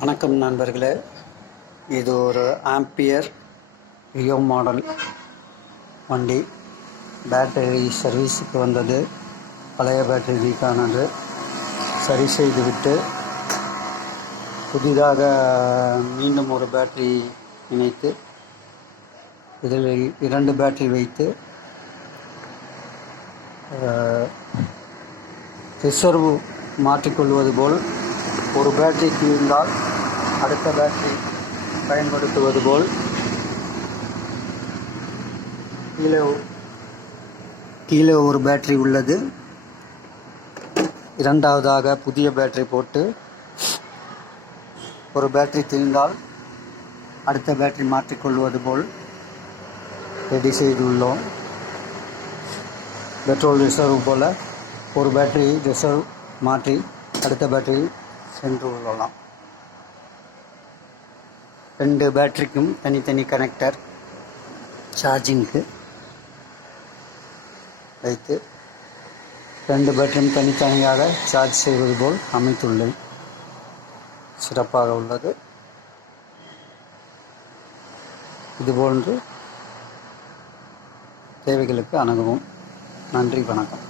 வணக்கம் நண்பர்களே, இது ஒரு ஆம்பியர் ரியோ மாடல் வண்டி. பேட்டரி சர்வீஸுக்கு வந்தது. பழைய பேட்டரி வீக்கானது. சரி செய்துவிட்டு புதிதாக மீண்டும் ஒரு பேட்டரி இணைத்து இதில் 2 பேட்டரி வைத்து ரிசர்வ் மாற்றிக்கொள்வது போல் ஒரு பேட்டரி தீர்ந்தால் அடுத்த பேட்டரி பயன்படுத்துவது போல் கீழே ஒரு பேட்டரி உள்ளது. இரண்டாவதாக புதிய பேட்டரி போட்டு ஒரு பேட்டரி தீர்ந்தால் அடுத்த பேட்டரி மாற்றிக்கொள்வது போல் ரெடி செய்துள்ளோம். பெட்ரோல் ரிசர்வ் போல் ஒரு பேட்டரி ரிசர்வ் மாற்றி அடுத்த பேட்டரி சென்று கொள்ளலாம். 2 பேட்டரிக்கும் தனித்தனி கனெக்டர் சார்ஜிங்க்கு வைத்து 2 பேட்டரியும் தனித்தனியாக சார்ஜ் செய்வது போல் அமைத்துள்ளேன். சிறப்பாக உள்ளது. இதுபோன்று தேவைகளுக்கு அணுகவும். நன்றி, வணக்கம்.